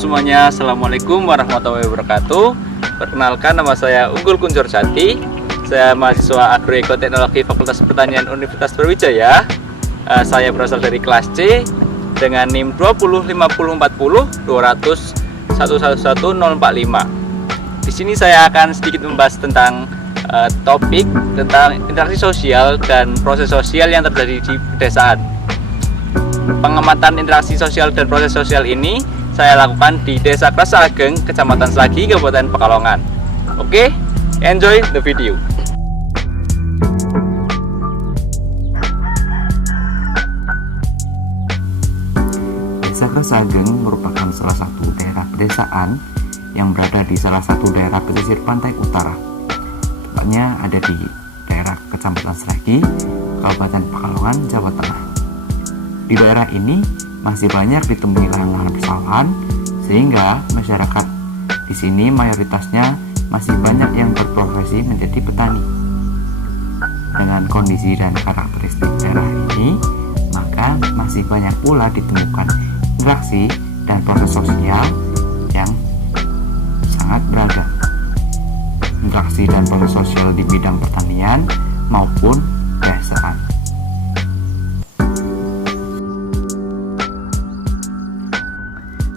semuanya, Assalamualaikum warahmatullahi wabarakatuh. Perkenalkan, nama saya Unggul Kuncur Jati. Saya mahasiswa Agroekoteknologi Fakultas Pertanian Universitas Brawijaya. Saya berasal dari kelas C dengan NIM 2050040200111045. Di sini saya akan sedikit membahas tentang topik tentang interaksi sosial dan proses sosial yang terjadi di pedesaan. Pengamatan interaksi sosial dan proses sosial ini saya lakukan di Desa Krasa Ageng, Kecamatan Slagi, Kabupaten Pekalongan. Oke, enjoy the video. Desa Krasa Ageng merupakan salah satu daerah pedesaan yang berada di salah satu daerah pesisir pantai utara. Tepatnya ada di daerah Kecamatan Slagi, Kabupaten Pekalongan, Jawa Tengah. Di daerah ini masih banyak ditemui lahan-lahan persawahan, sehingga masyarakat di sini mayoritasnya masih banyak yang berprofesi menjadi petani. Dengan kondisi dan karakteristik daerah ini, maka masih banyak pula ditemukan interaksi dan proses sosial yang sangat beragam. Interaksi dan proses sosial di bidang pertanian maupun pedesaan.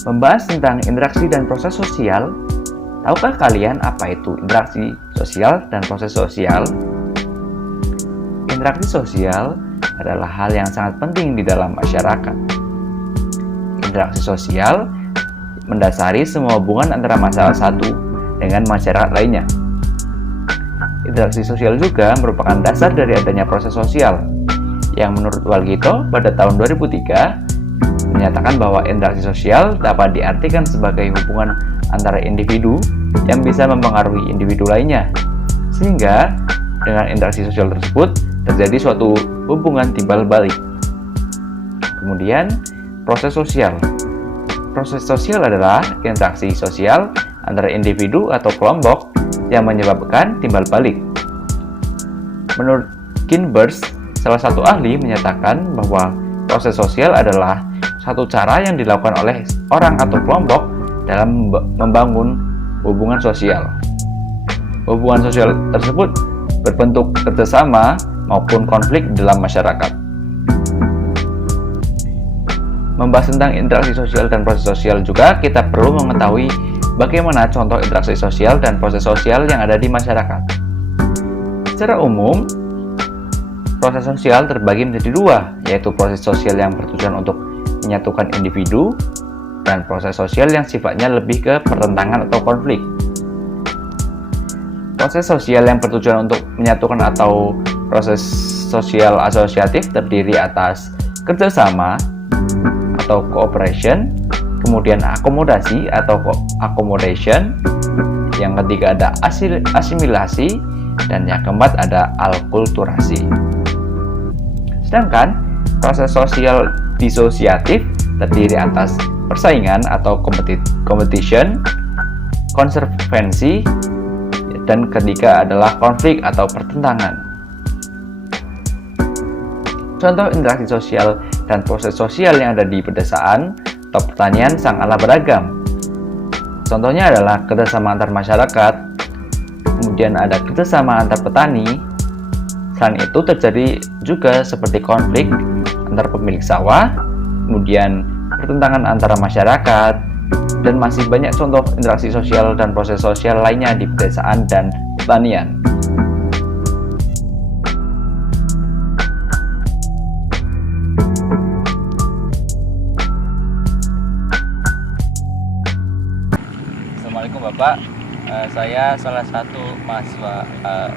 Membahas tentang interaksi dan proses sosial, tahukah kalian apa itu interaksi sosial dan proses sosial? Interaksi sosial adalah hal yang sangat penting di dalam masyarakat. Interaksi sosial mendasari semua hubungan antara masyarakat satu dengan masyarakat lainnya. Interaksi sosial juga merupakan dasar dari adanya proses sosial, yang menurut Walgito pada tahun 2003 menyatakan bahwa interaksi sosial dapat diartikan sebagai hubungan antara individu yang bisa mempengaruhi individu lainnya, sehingga dengan interaksi sosial tersebut terjadi suatu hubungan timbal balik. Kemudian, proses sosial. Proses sosial adalah interaksi sosial antara individu atau kelompok yang menyebabkan timbal balik. Menurut Kinbers, salah satu ahli menyatakan bahwa proses sosial adalah satu cara yang dilakukan oleh orang atau kelompok dalam membangun hubungan sosial. Hubungan sosial tersebut berbentuk kerjasama maupun konflik dalam masyarakat. Membahas tentang interaksi sosial dan proses sosial juga, kita perlu mengetahui bagaimana contoh interaksi sosial dan proses sosial yang ada di masyarakat. Secara umum, proses sosial terbagi menjadi dua, yaitu proses sosial yang bertujuan untuk menyatukan individu dan proses sosial yang sifatnya lebih ke pertentangan atau konflik. Proses sosial yang bertujuan untuk menyatukan atau proses sosial asosiatif terdiri atas kerjasama atau cooperation, kemudian akomodasi atau accommodation, yang ketiga ada asimilasi, dan yang keempat ada alkulturasi. Sedangkan proses sosial disosiatif terdiri atas persaingan atau competition, konservensi, dan ketiga adalah konflik atau pertentangan. Contoh interaksi sosial dan proses sosial yang ada di pedesaan atau pertanian sangatlah beragam. Contohnya adalah kerjasama antar masyarakat, kemudian ada kerjasama antar petani. Selain itu terjadi juga seperti konflik antar pemilik sawah, kemudian pertentangan antara masyarakat, dan masih banyak contoh interaksi sosial dan proses sosial lainnya di pedesaan dan pertanian. Assalamualaikum Bapak, saya salah satu mahasiswa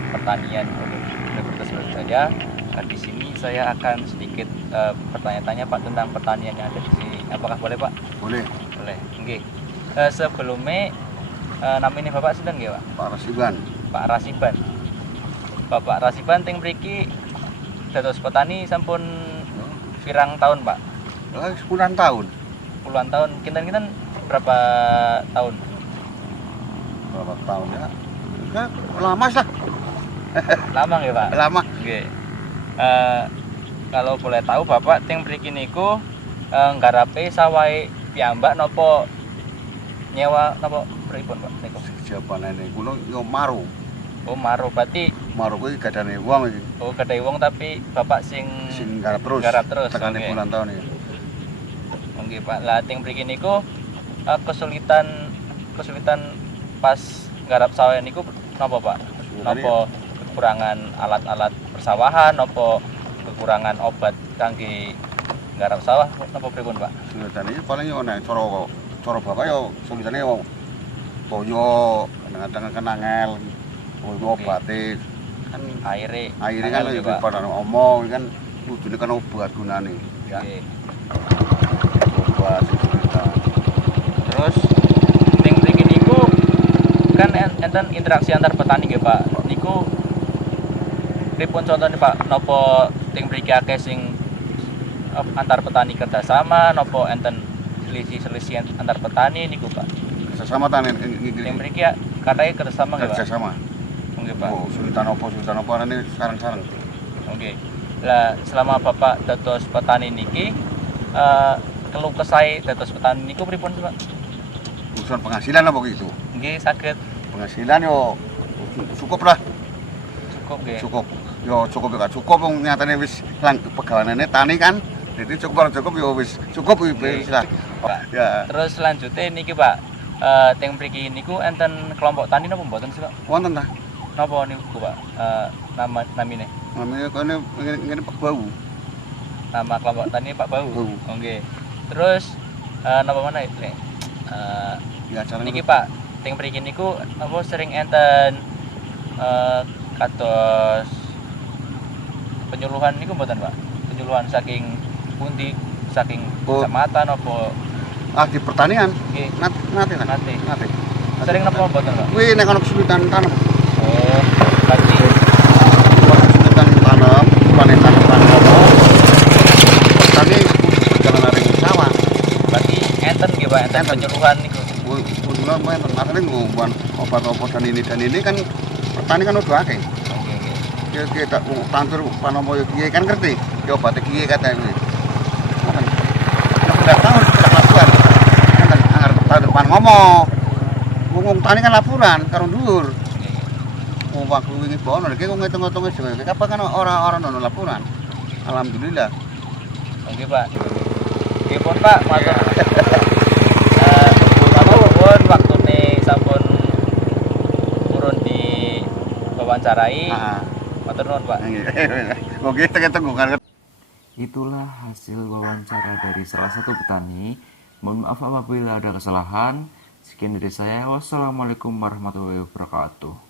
pertanian Universitas Brawijaya. Di sini saya akan sedikit bertanya-tanya Pak tentang pertanian yang ada di sini. Apakah boleh Pak? Boleh. Boleh. Oke. Sebelumnya nama ini Bapak sedang nggih Pak? Pak Rasiban. Pak Rasiban. Bapak Rasiban teng mriki dados petani sampun pirang tahun Pak? 10 tahun. Puluhan tahun. Kinten-kinten berapa tahun? Berapa tahun ya? Enggak, lama lah. Lama nggih Pak? Lama. Nggih. Kalau boleh tahu Bapak teng mriki niku nggarape sawahe piyambak napa nyewa napa pripun Pak niku? Jabanane kuno yo maru. Oh maro berarti Maru kuwi gadane wong iki. oh kedai wong tapi bapak sing Sing garap terus. Garap terus, Tekane oke. bulan tahun iki. nggih Pak. Lah teng mriki niku kesulitan pas garap sawah niku napa Pak? Napa kekurangan alat-alat persawahan, napa kekurangan obat kangge garap sawah napa pripun Pak? Sulitane iki paling yo nek cara bapak yo sulitane yo toyo kadang-kadang kan angel. Obate kan Aire kan nggih, lebih Pak. pada omong kan kudune kan obat gunane ya. Nggih. Obat kesulitan. Terus teng mriki niku kan enten interaksi antar petani nggih Pak. Niku pripun contohnya Pak? Napa teng mriki akeh sing antar petani kerjasama, napa enten selisih antar petani niku Pak? Kerjasama tani Teng mriki katanya kerjasama nggih Pak? kerjasama. Nggih Pak. Oh, sultan apa ini sarang-sarang. Oke. Lah selama Bapak dados petani niki keluh kesah dados petani niku pripun Pak? Urusan penghasilan apa gitu. Nggih saged Penghasilan yo cukup lah, cukup nggih. cukup. Yo cukup ya cukup wong nyatane wis lang pegaweane tani kan. Jadi cukup yo wis cukup wis lah. Pak. Ya, Terus selanjutnya niki Pak, teng mriki niku enten kelompok tani napa mboten sih Pak? wonten ta. Napa niku Pak? Namine. Namanya kene ngene bau. Nama kelompok tani Pak Bau. Bau. Oke. Terus napa mana Nek? Ya acara Niki Pak, teng mriki niku apa sering enten kados penyuluhan niku mboten Pak? Penyuluhan saking pundi, saking Oh. kecamatan apa di pertanian nggih nate. nate. Sering napa mboten Pak? Kuwi nek ana kesulitan tanam. Oh, berarti Kesulitan tanam, panen tanam. Petani jangan lari sawah. berarti enten nggih Pak, enten Enten. penyuluhan niku. Kebetulan main matane ngomong obat-obat dan ini kan petani kan udah akeh. Oke, oke. Kita tantur panomo kiye kan ngerti. Ya obat kiye kata ini. Nek tahun kita laporan. Kan angar tahun depan ngomong. Wong tani kan laporan karo dhuwur. Oke, oke. Wong waktu wingi bono iki kok ngitung-ngitung wis dhewe. Kapan kan ora ono laporan. Alhamdulillah. Oke Pak. Oke pun Pak, matur. Matur pun waktune sampun turun di wawancarai. Heeh. Matur nuwun Pak. Oke, tengok kan. Itulah hasil wawancara dari salah satu petani. Mohon maaf apabila ada kesalahan. Sekian dari saya. Wassalamualaikum warahmatullahi wabarakatuh.